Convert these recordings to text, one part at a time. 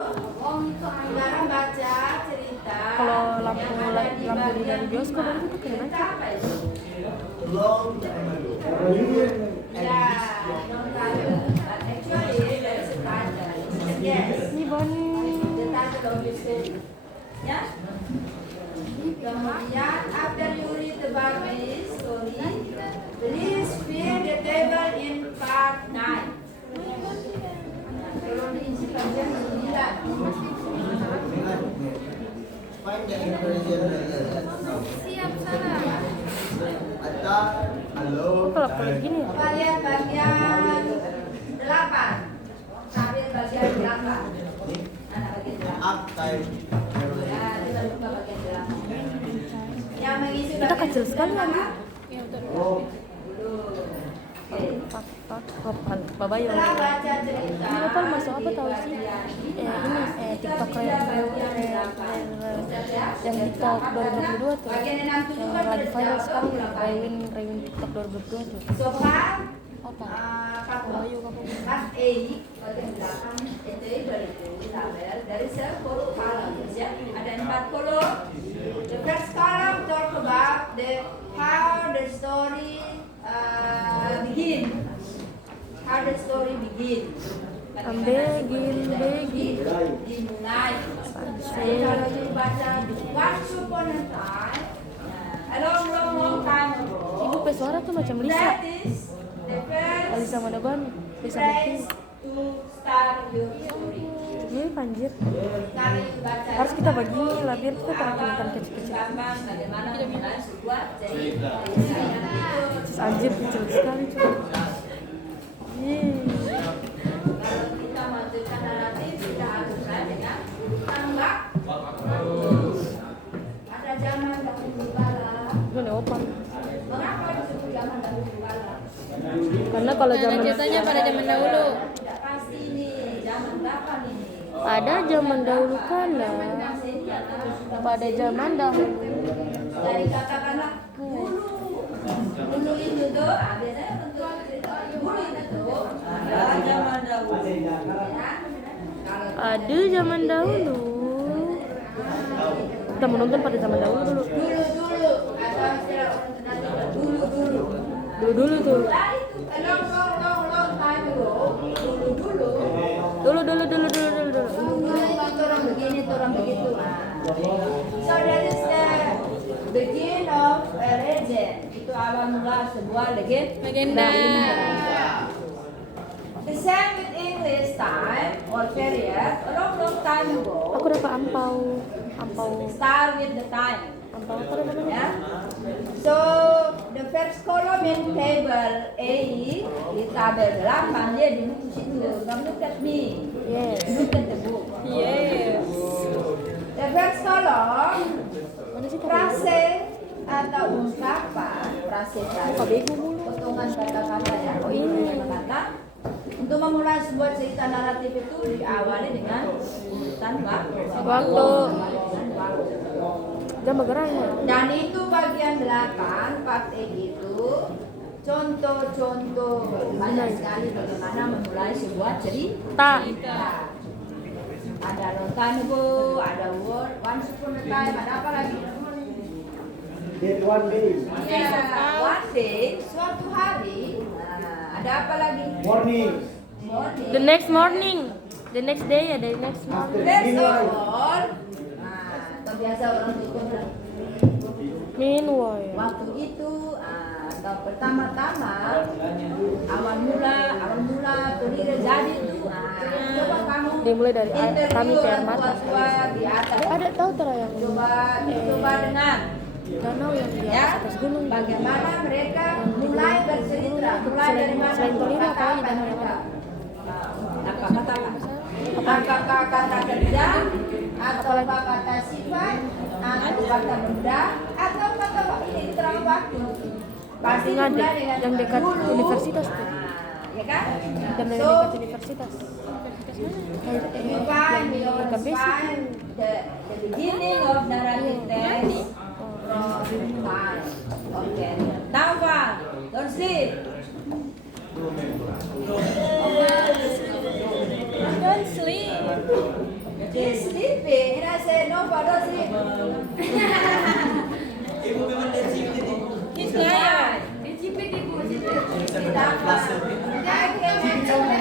Sekarang baca cerita. Kalau lampu di dari bioskop itu keren aja. Ya, actually there is a title. Yes. Ini Boni. The title of the story. Ya. Kemudian after you read the Barmaid story, please fill the table in part 9. Kalau diisi bagian 9. Siap sana. Oh, kalau gini ya? Coba lihat bagian 8. Sambil bagian 8. Anak bagian 8. Ya, kita buka bagian 8. Yang mengisi Kita bagian kecil sekali 9 lagi. Ya, betul. Babayo. Setelah baca cerita, Ini apa masuk apa tahu sih? TikTok yang TikTok 2022 tuh. Yang lagi viral sekarang Rewin TikTok 2022 tuh. Sopan, Apa? Babayo Mas E, bagian belakang itu itu tabel dari sel kolom columns ya. Ada 4 kolom. The first column talk about how the story begin. How the story begin. Dimulai. Kalau dibaca once upon a time, a long time ago. Ibu pesuara tuh macam Lisa. That is the first Lisa Manaban, Lisa phrase Mukti. to start your story. Ini panjir. Sekali baca Harus kita bagi lah biar kita terangkan kecil-kecil. gampang bagaimana memulai sebuah cerita. Anjir kecil sekali cuy. Kalau kita masukkan naratif, kita haruskan dengan tanggap. Pada zaman dahulu kala, Ini opan. mengapa disebut zaman dahulu kala? Karena kalau zaman ceritanya pada zaman dahulu. Tidak pasti nih, zaman kapan ini? pada zaman dahulu kala, pada zaman dahulu. Dari katakanlah dulu itu tuh, biasanya bentuk cerita dulu itu tuh, ada zaman dahulu. Ya, kalau Ada zaman dahulu. Kita menonton pada zaman dahulu dulu. dulu atau istilah orang Ternate dulu. Dulu tuh. Nah itu long time ago. Dulu orang begini, orang begitu. So that is the begin of a legend. Itu awal mula sebuah Legenda. The same with English time or period. A long time ago. Aku dapat ampau. Start with the time. Ampau apa namanya? Ya. So the first column in table A di tabel 8 dia di buku situ. Kamu look at me. Yes. Look at the book. Yes. The first column Mana sih frase atau ungkapan frase bego mulu. potongan kata-kata ya. Oh, ini. Kata untuk memulai sebuah cerita naratif itu diawali dengan urutan Waktu. Jam bergerak ya. Dan itu bagian 8 part E itu contoh-contoh banyak sekali bagaimana memulai sebuah cerita. Ada long time ago, ada word, once upon a time, ada apa lagi? One day. Ya, one day, suatu hari. Nah, ada apa lagi? Morning. Morning. The next morning. The next day ya, the next morning. First of all, biasa orang itu bilang Meanwhile. waktu itu atau pertama-tama awal mula kuliah jadi itu coba kamu Dimulai dari interview kami orang Tiar Mata. tua di atas Ada tahu tera yang coba dengar danau yang di ya atas gunung. bagaimana mereka mulai bercerita mulai dari mana Selain Tolima kata apa lagi apa danau yang mereka mana? apa apakah kata kerja atau kata sifat atau kata benda atau kata ini keterangan waktu pasti Ngade, dimulai dengan yang dekat dulu. universitas tuh. Ya kan? Dan dari So, dekat universitas. you find the beginning of narrative text from time. Okay. Now one, don't sleep. Don't sleep. He's sleeping. And I said, no, Father, sleep. He's tired.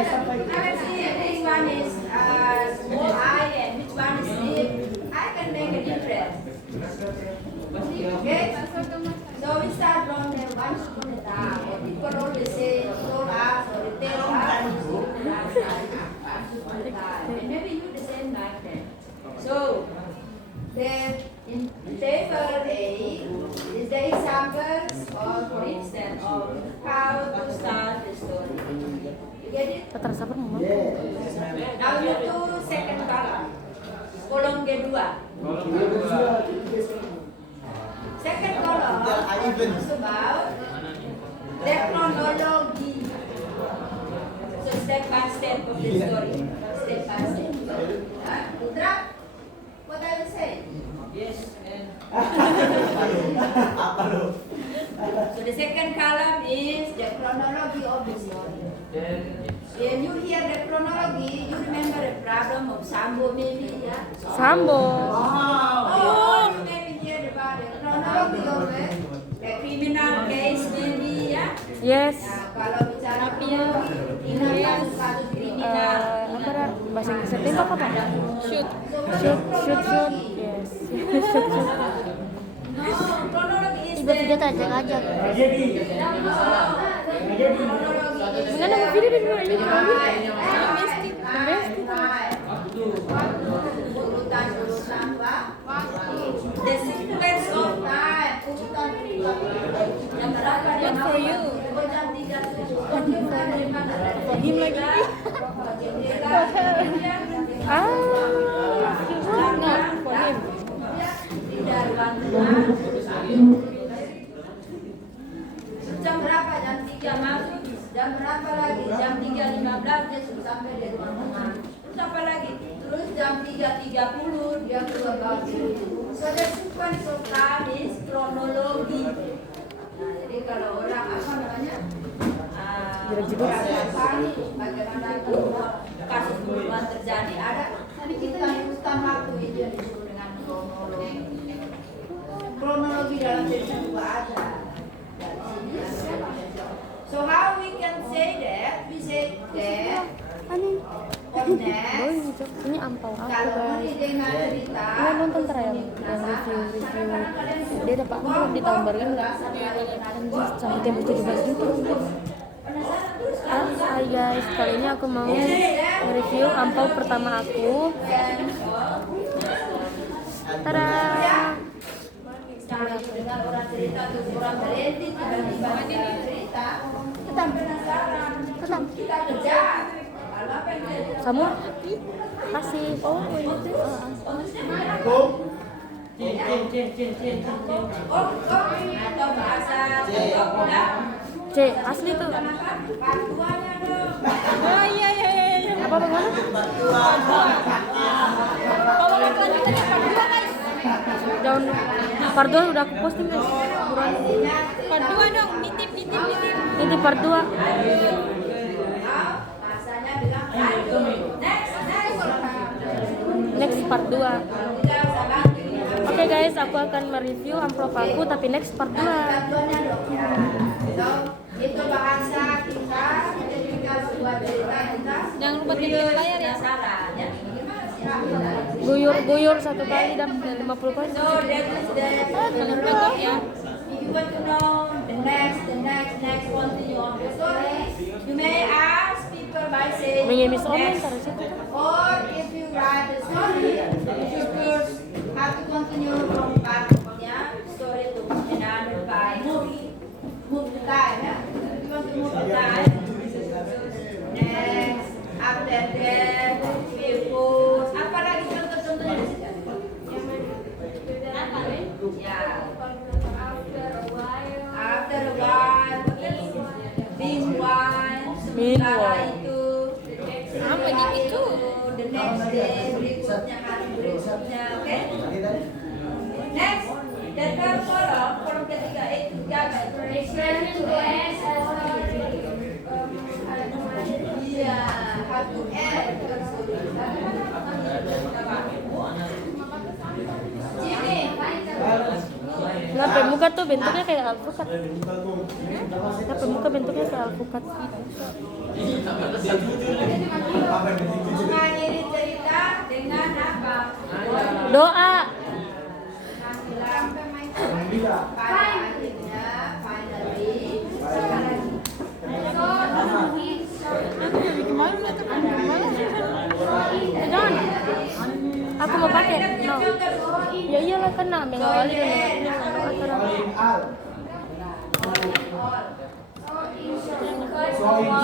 Which one is small eye and which one is sleep? I can make a difference. Okay? So we start from there once upon a time. People always say, told us or they tell us, and maybe you the same like that. So, then in table A is the examples of, for instance, of how to start the story. You get it? Tak tersabar mama. Now you do second column. Kolom kedua. Second column is about technology. So step by step of the story. Step by step. Putra, what are you saying? Yes, and So the second column is the chronology of the story. then When you hear the chronology, you remember the problem of Sambo maybe, yeah? Sambo. Oh, you maybe hear about the chronology of the criminal case maybe, yeah? Yes. Nah, kalau bicara chronology, ingatkan kasus kriminal. Apa dah bahasa Inggrisnya tembak apa? Shoot. Shoot. Yes. Shoot. No, chronology is Ibu video tak ajak-ajak. Mengenai Mana video di luar ini? The sequence of time. Yang berapa Good for you. For him lagi. Ah. No, for him. Jam berapa? Jam 3 masuk. Jam berapa lagi? Jam 3.15 dia sudah sampai di rumah. Terus apa lagi? Terus jam 3.30 dia keluar lagi. So the sequence of time is kronologi. Nah, jadi kalau orang apa namanya? Bagaimana kasus pembunuhan terjadi ada kita hitung waktu itu yang disebut dengan kronologi. Kronologi dalam cerita juga ada. So how we can say that? We say that on Boy, next. ini ampau aku Kalau guys. mendengar cerita, Nggak nonton trial yang review. Dia dapat ampau di tahun baru ini. Anjir, sampai tembus 17 juta. Hai guys, kali ini aku mau review ampau pertama aku. Tada! dengar orang cerita atau orang berhenti tiba-tiba dia cerita, kita penasaran, kita kejar. Kalau apa yang dia Kamu kasih. Oh, ini tuh. atau bahasa Tiongkok udah C, asli tuh. panduannya dong. Oh iya. Apa bagaimana? Bawa kelanjutannya part 2 guys. Daun part 2 udah aku posting guys. Buruan. Part 2 dong, nitip. Ini part 2. Bahasanya bilang Next part 2. tidak usah bantu. Oke guys, aku akan mereview amplop aku tapi next part 2. Bantuannya dong ya. So, itu bahasa kita ketika sebuah cerita kita Jangan lupa klik layar ya. penasaran ya. Gimana sih? Guyur satu kali dapat 50 poin. So that is the Kalian banyak ya. If you want to know the next continue on the story, you may ask people by saying Mengemis online next. taruh situ. Or if you write the story, you first have to continue from part story to another by move the time. Yeah? If you want to move the time, next, after that, before, apa lagi contoh-contohnya di situ? Ya. After a while, meanwhile, sementara itu, Sama gitu. the next day, berikutnya hari berikutnya, oke? Next, dan kolom ketiga itu jaga Iya, how to add. Pramuka tuh bentuknya kayak alpukat. Ya, pramuka bentuknya kayak alpukat. Mengakhiri cerita dengan apa? Doa. Pada akhirnya, finally, sekarang Jangan. Aku mau pakai. No. Ya iyalah kan nak mengawali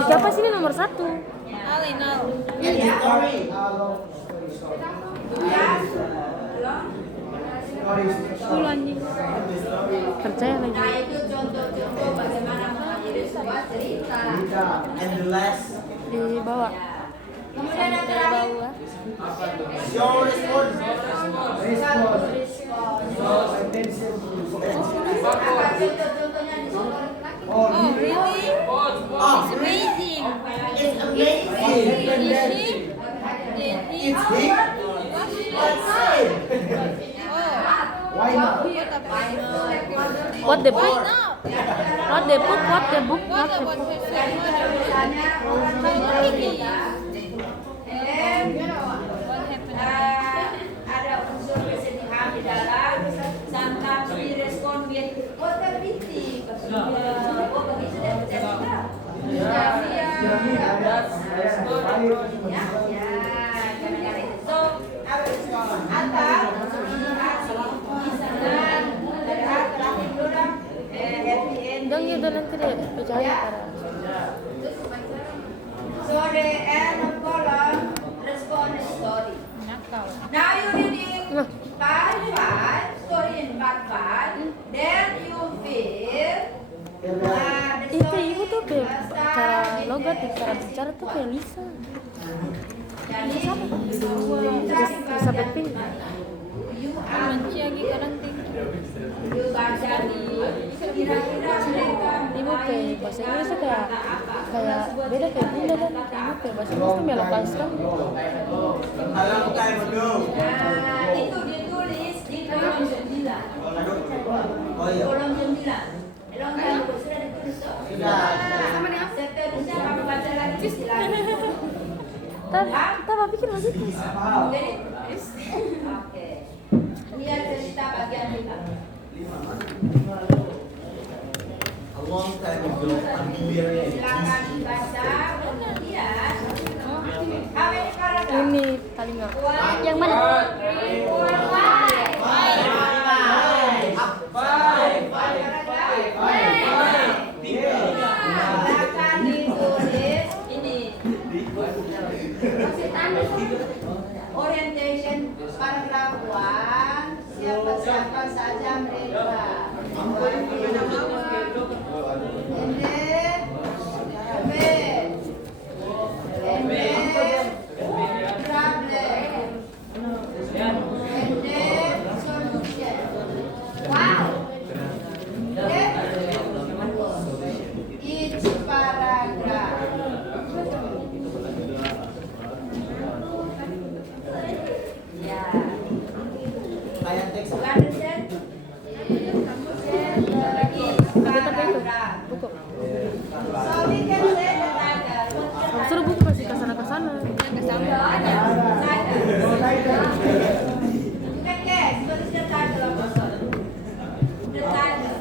siapa sih ini nomor 1? Alin. Percaya lagi. Nah, itu contoh-contoh bagaimana mengakhiri sebuah cerita. And the last, Di bawah. Kemudian yang Di terakhir, bawah. your response. apa contoh-contohnya di sini? Oh, really? It's amazing. It's amazing. It's big. Let's say. Why not? What the book? No. What the book? What the book? What What the about book? Misalnya orang cerita, and what happened? ada unsur kesedihan di dalam, sometimes direspon with what a pity, oh begitu dia bercerita. So, our response atau Dong ya udah nanti deh percaya para. So the end of column response story. Nakal. Now you reading Nah. part 5, story in part 5. Then you feel the Itu story ibu tuh kayak start cara with logat the cara bicara tuh kayak Lisa. Jadi Lisa Blackpink. you are Benci lagi kadang tinggi. you baca di kira-kira mereka Ibu kayak bahasa Inggris tuh kayak beda kayak bunda kan. Ibu kayak bahasa Inggris tuh melokal sekali. A long time ago. Nah, itu ditulis di kolom 9. Oh iya. Kolom 9. Elong kan sudah ditulis tuh. Sudah. Seterusnya kamu baca lagi silahkan. Tapi pikir begitu. Jadi, oke. Lihat cerita bagian 5. A long time ago, Hungarian. Silakan dibaca. Kemudian, how many paragraph? Ini paling nggak. Yang mana? Silakan ditulis ini. Orientation paragraph 1. Siapa-siapa saja mereka. Each paragraph. Ya. Kaya teks. You understand? Each paragraph. Buku. So we can say the title. Suruh buku kasih ke sana. Yang kesama aja. You can guess what is the title of the story? The title.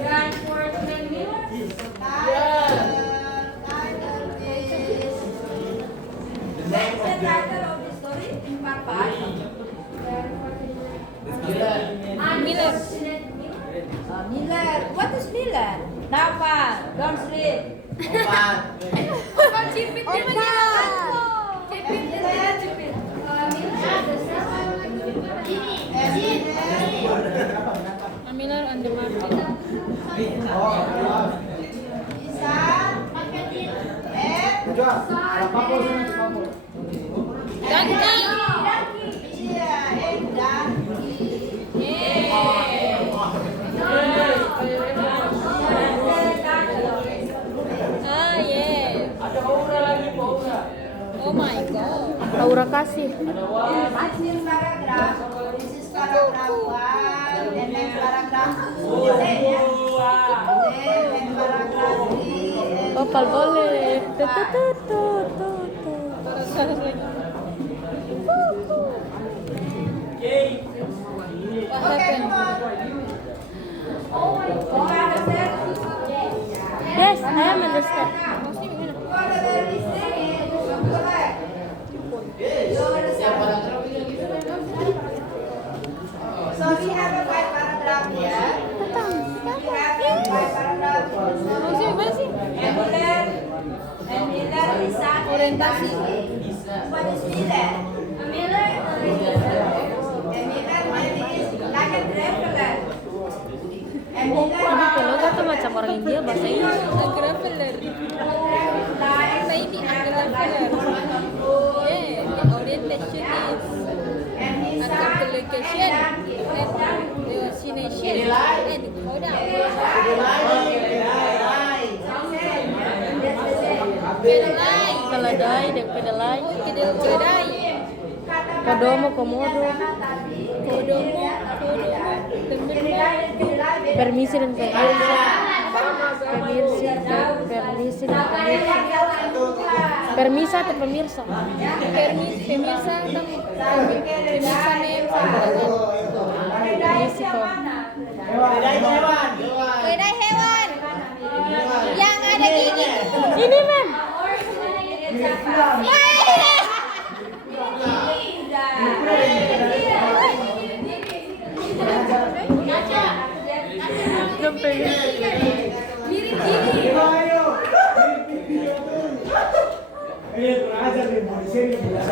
What is the title of the story in part 5? Miller. Miller. What is Miller? Napa? Don't sleep. Opat. Miller and the Martin. Ah, yeah. Oh my god. Aura kasih. This is paragraph 1, and next paragraph 2. Ipal boleh. Tuh. Paragraf lagi. What happened? Yes, I am understand. Maksudnya gimana? So we have a 5 paragraph here. We have 5 paragraph. Maksudnya gimana sih? And Miller is an Orientasi. What is Miller? A Miller is like a traveler. And Miller Kalau kata macam orang India bahasa Inggris. A graveler. Apa ini a graveler? Yeah, the orientation is a complication and the destination and hold on. Kedelai. Keledai dan kedelai. Kedelai. Kodomo, komodo. Kodomo. Permisi dan permisi. Permisi dan pemirsa. Permisa atau pemirsa? Pemirsa atau pemirsa nem. Permisi kok. Kedelai hewan. Yang ada gigi. Ini mem.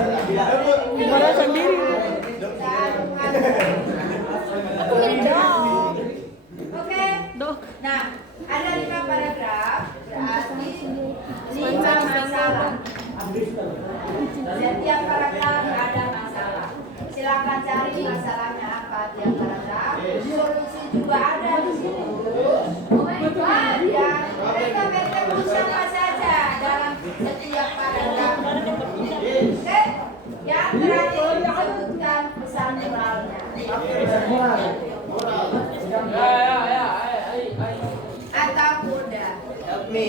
Marah sendiri. Aku milih dog. Oke. Dok. Nah, ada 5 paragraf berarti 5 masalah. Setiap paragraf ada masalah. Silakan cari masalahnya apa tiap paragraf. Solusi juga ada di sini. Ya, mereka bersama saja dalam setiap paragraf. Oke. Yang terakhir disebutkan pesan moralnya. Atau muda. Help me.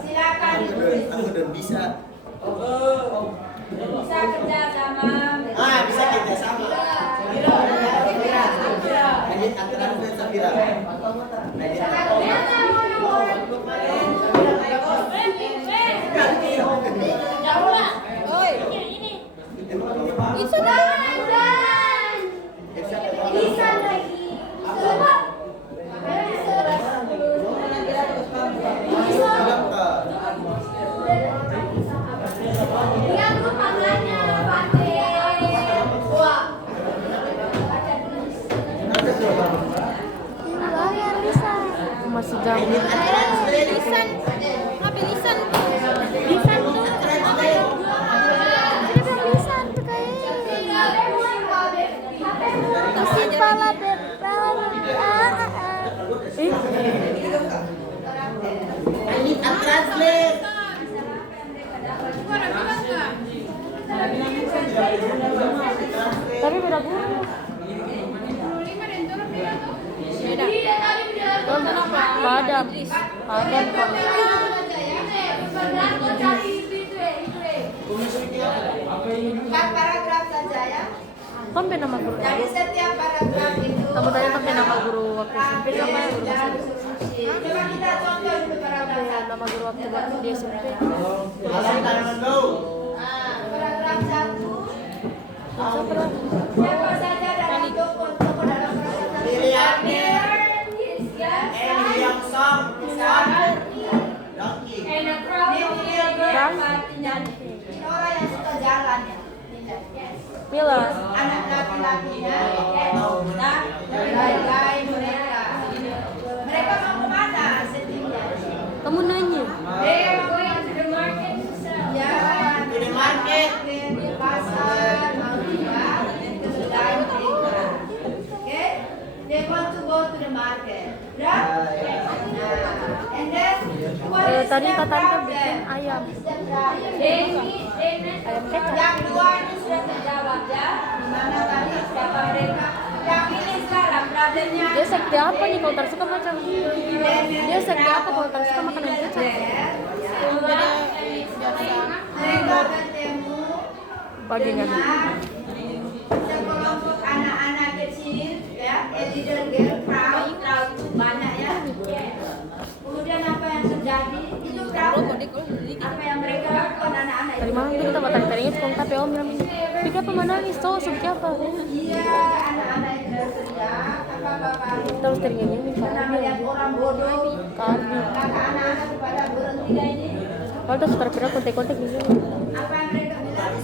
Silakan ditulis. Aku udah bisa. Bisa kerja sama. Bisa kerja sama. Lanjut antara dan Safira. Oi. Itu dah. Masih jauh. Lisan. Apa lisan? Lisan tuh. Kenapa lisan tuh kayaknya? Kasih pala Translate. Tapi beda guru. Padam. Padam. Empat paragraf saja ya. Sampai nama guru. Jadi setiap paragraf itu Kamu tanya sampai nama guru waktu SMP sama dan guru masih. solusi. Coba kita contoh dulu paragraf satu. Nama guru waktu di SMP. Paragraf 1. Siapa? Siapa saja dari tokoh dalam paragraf 1? Yang song. And a crowd of children artinya ini orang yang suka jalan ya. Yes. Mila. Anak laki-lakinya nah berbagai mereka. Mereka mau kemana settingnya? Kamu nanya. They are going to the market to sell. Ya, To the market. di pasar mau jual ke kedai mereka. Okay? They want to go to the market. Right? And then what is Tadi the Tante problem? bikin ayam. Ayam kecap. Yang dua ini sudah terjawab ya. Di mana tadi siapa mereka? Yang ini sekarang problemnya Dia sekte apa nih kalau tak suka macam? Dia sekte apa kalau tak suka makanan kecap? Pagi nggak sih? Sekelompok anak-anak kecil ya, little girl crowd itu banyak ya. Kemudian apa yang terjadi itu crowd, apa yang mereka lakukan anak-anak Tadi itu. malam itu kita bertanya-tanya tukang tape om bilang ini. Dia kenapa menangis? Tahu seperti apa? Iya, anak-anak itu berteriak, apa-apa. Terus teringin ini Karena melihat orang bodoh, Karbi. maka anak-anak kepada berhenti ini. Kalau tuh seterpira kontek-kontek di sini. Apa yang mereka bilang?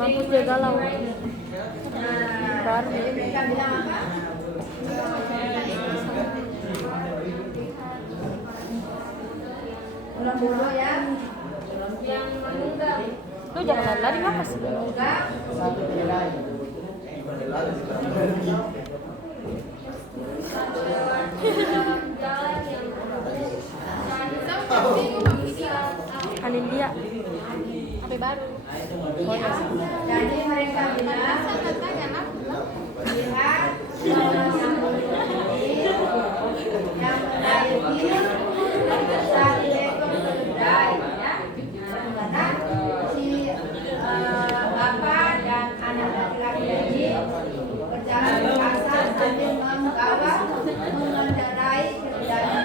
Mampus dia galau. Karbi. Mereka bilang apa? Orang bodoh ya, yang menunggang. Lu jangan lari ngapa sih? Menunggang. Anin dia. HP baru. Jadi mereka bilang, lihat orang yang bodoh ini, yang mendayangi saat itu keledai ya. Karena si bapak dan anak laki-laki ini berjalan ke pasar sambil membawa mengendarai keledai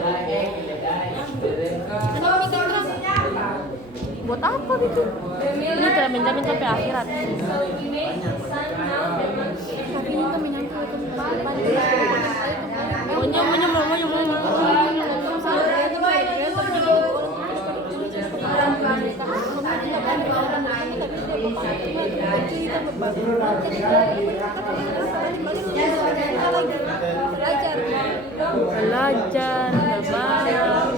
mereka. Ya. Solusinya apa? Buat apa gitu? Ini tidak menjamin sampai akhirat. Tapi ini kan menyangkut itu. Monyong. Belajar, berbayar,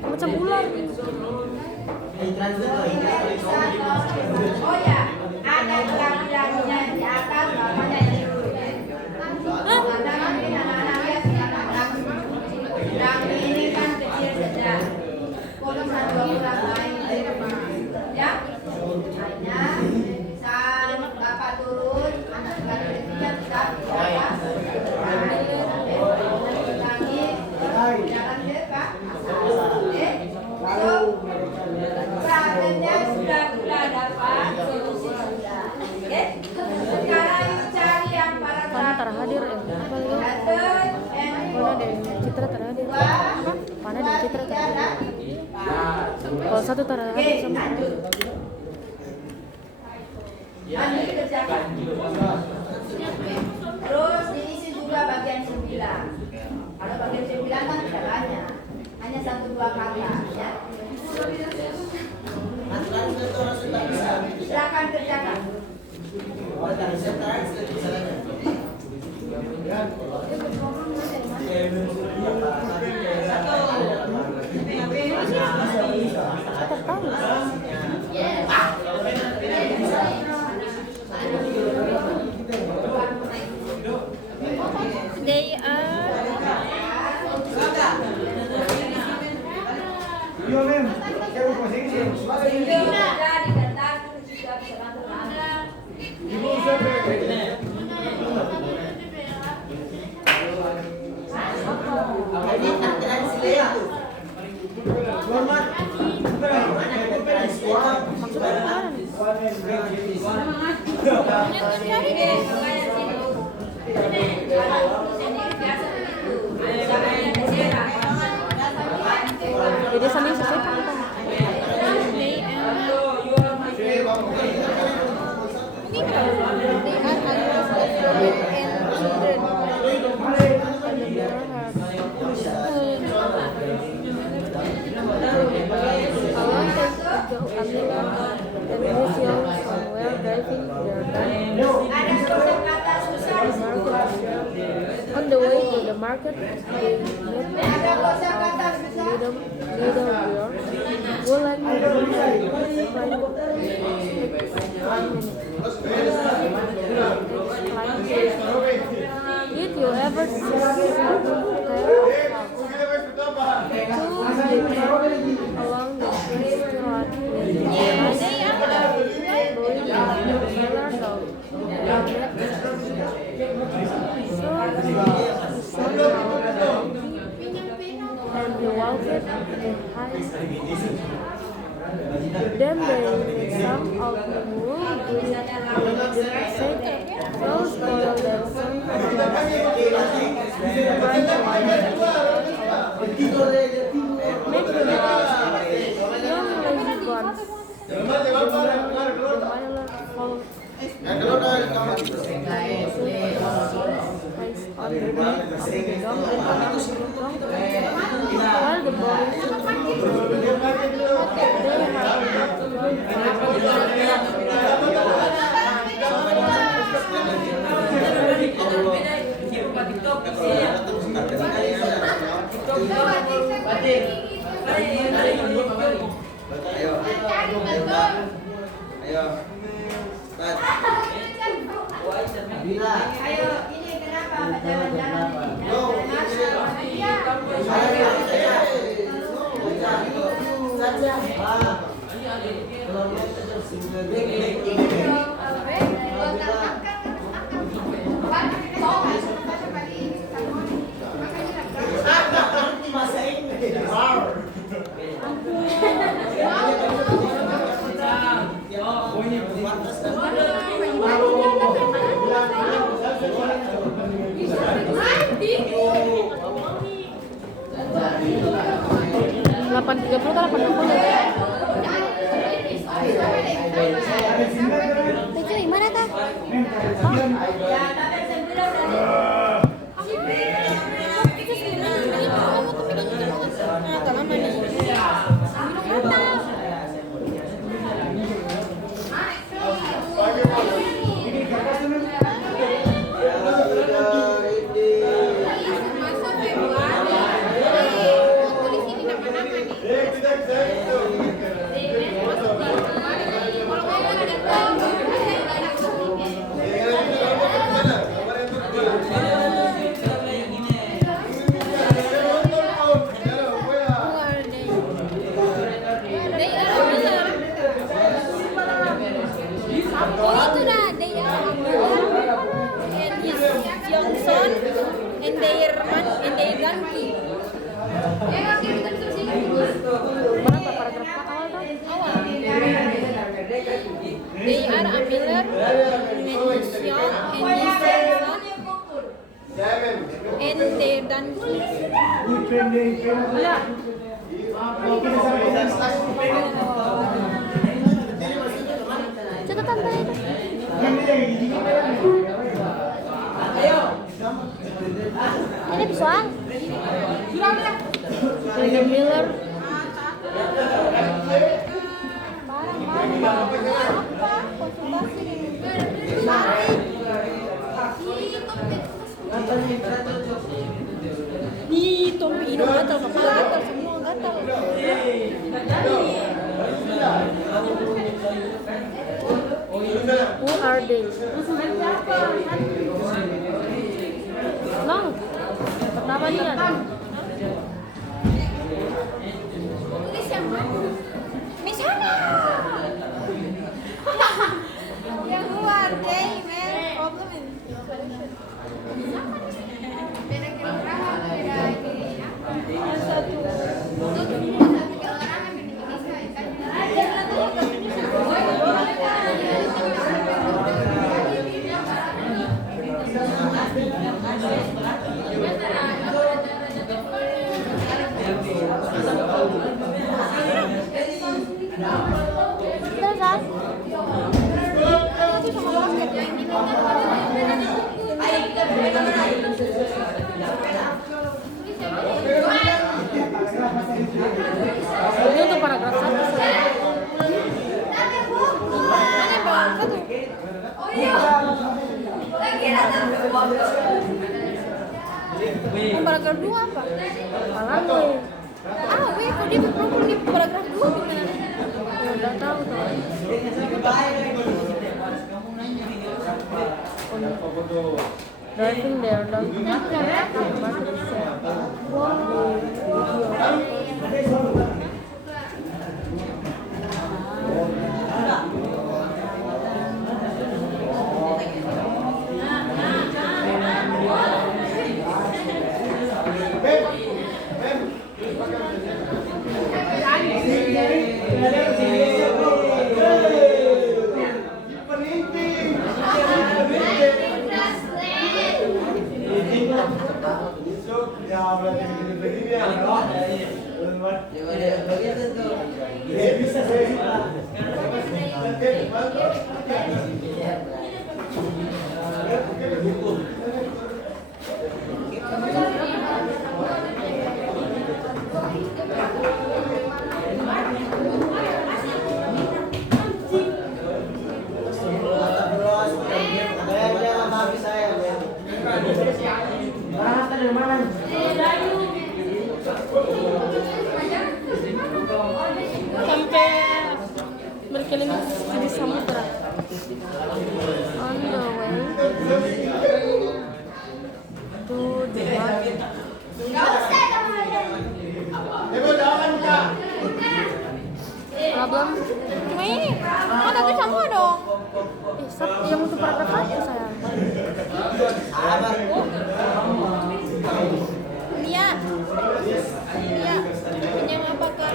macam ular. Oh ya, ada laki-lakinya yang di atas, bapaknya yang di bawah. Ada mungkin anak-anaknya sekarang laki ini kan kecil saja. Kalau satu orang lain ya, hanya saat bapak turun, anak laki-lakinya tetap di atas. Lagi jalan dekat, so prakteknya sudah kita dapat solusi sudah. Oke, sekarang yuk cari yang para Mana terhadir ya? Apa lagi? Mana dari Citra terhadir? Apa? Mana dari Citra terhadir? Kalau satu terhadir sama. Lanjut kerjakan. Terus diisi juga bagian 9. Kalau bagian 9 kan tidak banyak, hanya 1-2 kata ya. Silakan kerjakan. They are Jadi sambil selesai kan? On the way to the market, they met a little girl who like Did you ever see a pair of dogs? Two people along the street set the high school. Then they sang out the moon with set those follow that song make the young lazy ones. The miner follow on the back of the dog while the boys Ayo, ini kenapa jalan-jalan ini? Delapan 30 kan 80 ya? Itu gimana kak? Berapa paragraf awal tuh? They are a Miller, Mention, and their donkey. Catatan saya itu. Ini visual. William Miller. Ih, Tommy ini gatal, kepala gatal, semua gatal. Who are they? Long. Pertama nih kan? Tulis yang mana? Misalnya. Yang luar, they man problem in. Beda kilogram, beda ini. Yang satu. Ini untuk paragraf 1. Yang paragraf 2 apa? Malang Weh, kok dia berproblem di paragraf 2 gimana? udah tahu tuh. Driving their donkey Sampai berkeliling di samudra. On the way to the market. Belum. Ini, ada tuh sama dong. Yang untuk paragraf aku sayang. Iya. Iya. Pinjam apa Kak?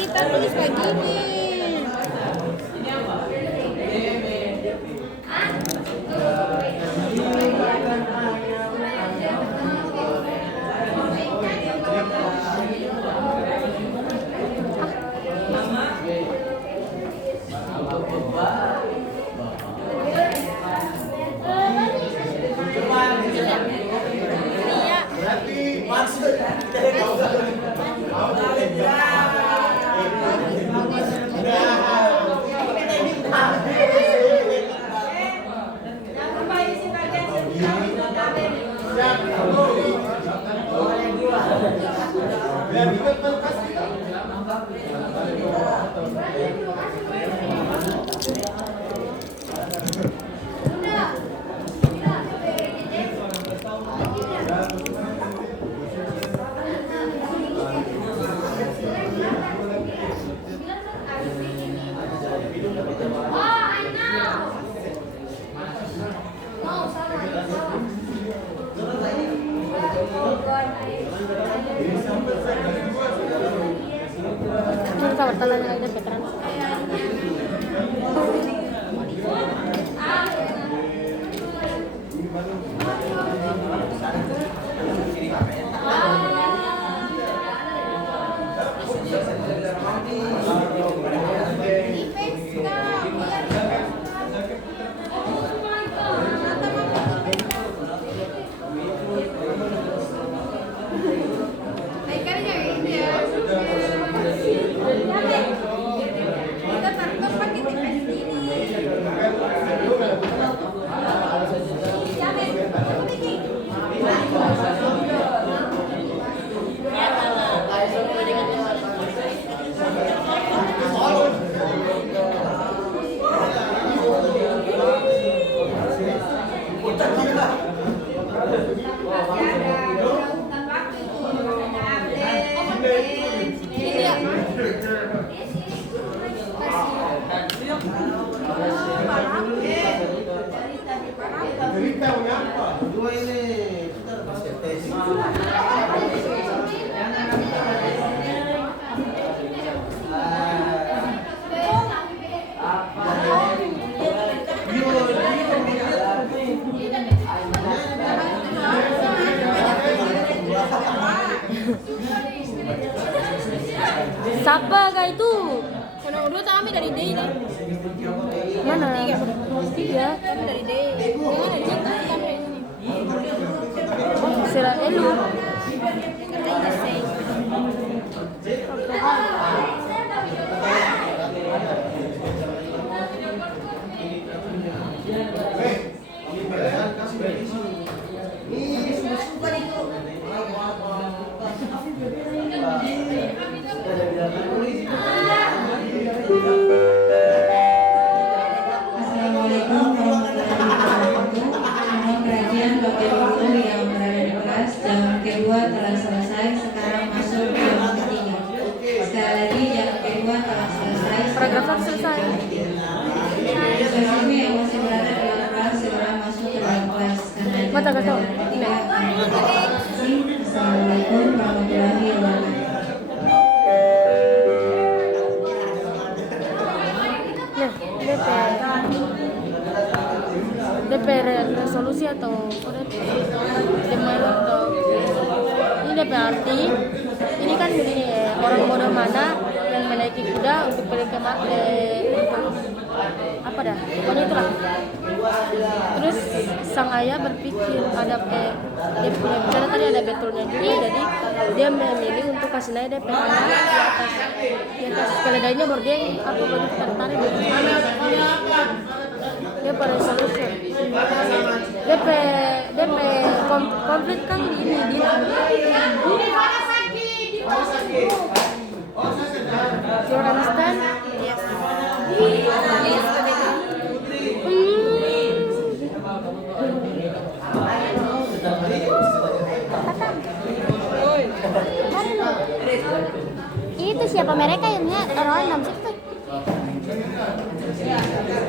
Kita tulis kayak gini. Kawan tanahnya ada veteran. Siapa kah itu? Yang kedua kami dari D deh. Mana? Tiga. Kami dari D. Yang ada di situ kan dari ini. Oh, Sira Elu. Yang kata ISA. Assalamualaikum warahmatullahi wabarakatuh. Mohon perhatian Bapak Ibu yang berada di kelas. Jam kedua telah selesai. Sekarang masuk jam ketiga. Sekali lagi jam kedua telah selesai. Paragraf satu selesai. Siswa siswi yang masih berada di dalam kelas segera masuk ke dalam kelas karena jam Mata kasau. tidak akan Assalamualaikum warahmatullahi wabarakatuh. solusi atau ini DP arti. Ini kan begini ya, orang bodoh mana yang menaiki kuda untuk pergi ke apa dah, pokoknya itulah. Terus sang ayah berpikir ada dia punya bicara tadi ada betulnya juga, jadi dia memilih untuk kasih naik DP anak di atas keledainya, baru dia apa baru tertarik dia pada solusi. DP komplit kan ini dia. You understand? Itu siapa mereka yang orang dalam situ? Oke, Ber.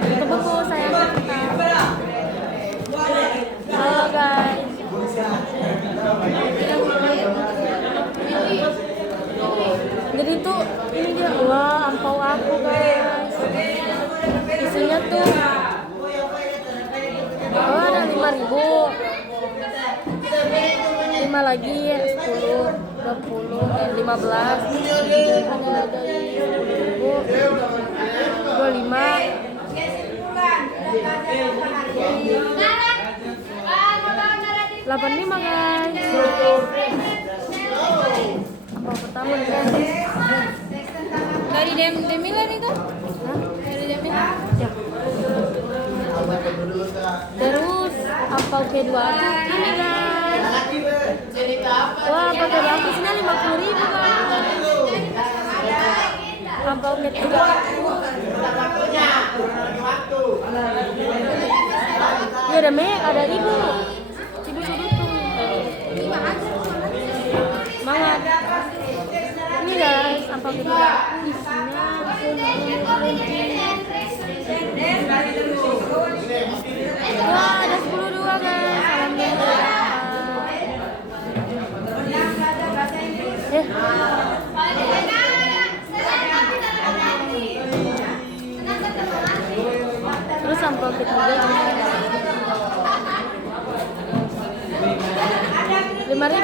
Itu buku saya. Halo guys. Jadi tuh ini dia, wah ampau aku guys. Isinya tuh ada 5.000, 5 lagi 10, 20, 15, ada dari 25, 85 guys. Apa pertama nih guys? Dari Demilan itu? Dari Demilan? Ya. Terus ampau kedua tuh ini guys. Wah, ampau kedua aku sini 50.000 guys. Ampau ketiga. Ya ada ada ibu sudut tuh. Semangat. Ini guys, ampau kedua. Isinya wah, ada 10.2 guys. Alhamdulillah. Terus ampau ketiga 5.000 guys. Ada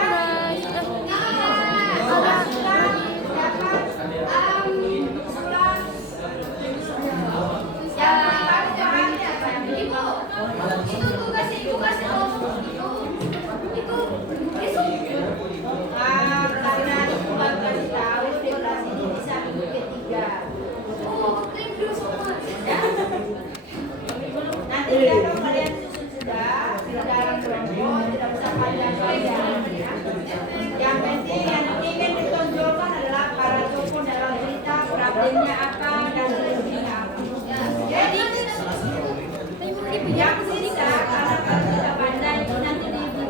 yang penting yang ingin ditonjolkan adalah para tokoh dalam berita, problemnya apa dan solusinya apa. Jadi yang sisa karena kalau tidak pandai nanti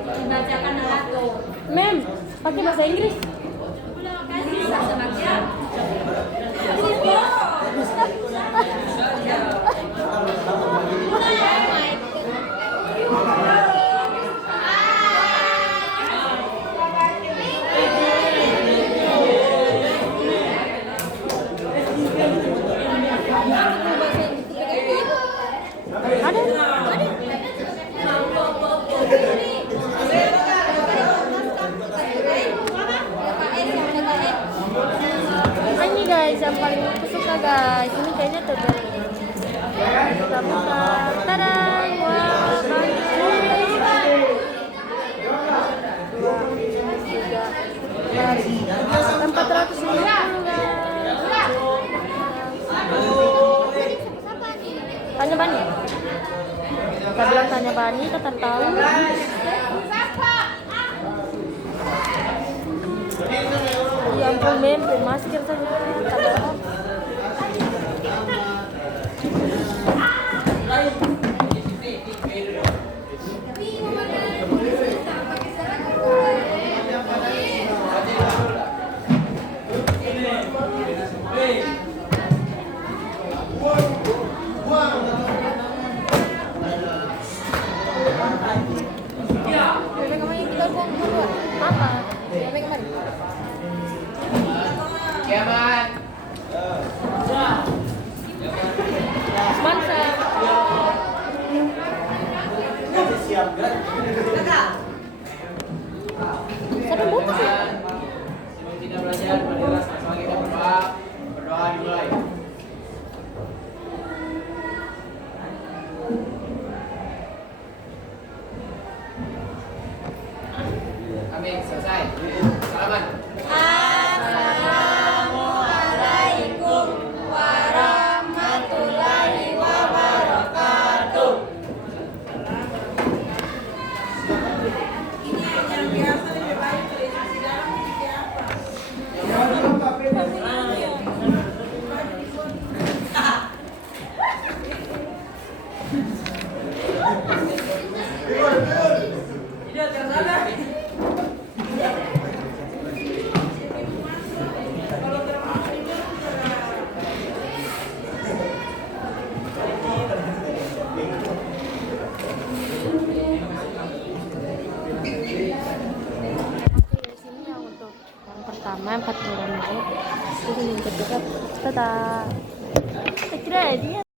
dibacakan atau Mem, pakai bahasa Inggris. sisa semaknya. Ini guys yang paling aku suka guys. Ini kayaknya terbeli. Kita buka. Tada! Wah, Tanya Bani. Kita bilang tanya Bani, kita tahu. Ya ampun, Mem, masker saja. siap kan? Siapa yang buka sih? Sebelum kita belajar, marilah sama kita berdoa. Berdoa dimulai. Amin, selesai. Salaman. Assalamualaikum warahmatullahi wabarakatuh. Di sini yang untuk yang pertama 40 menit, terus yang kedua dadah. Kira dia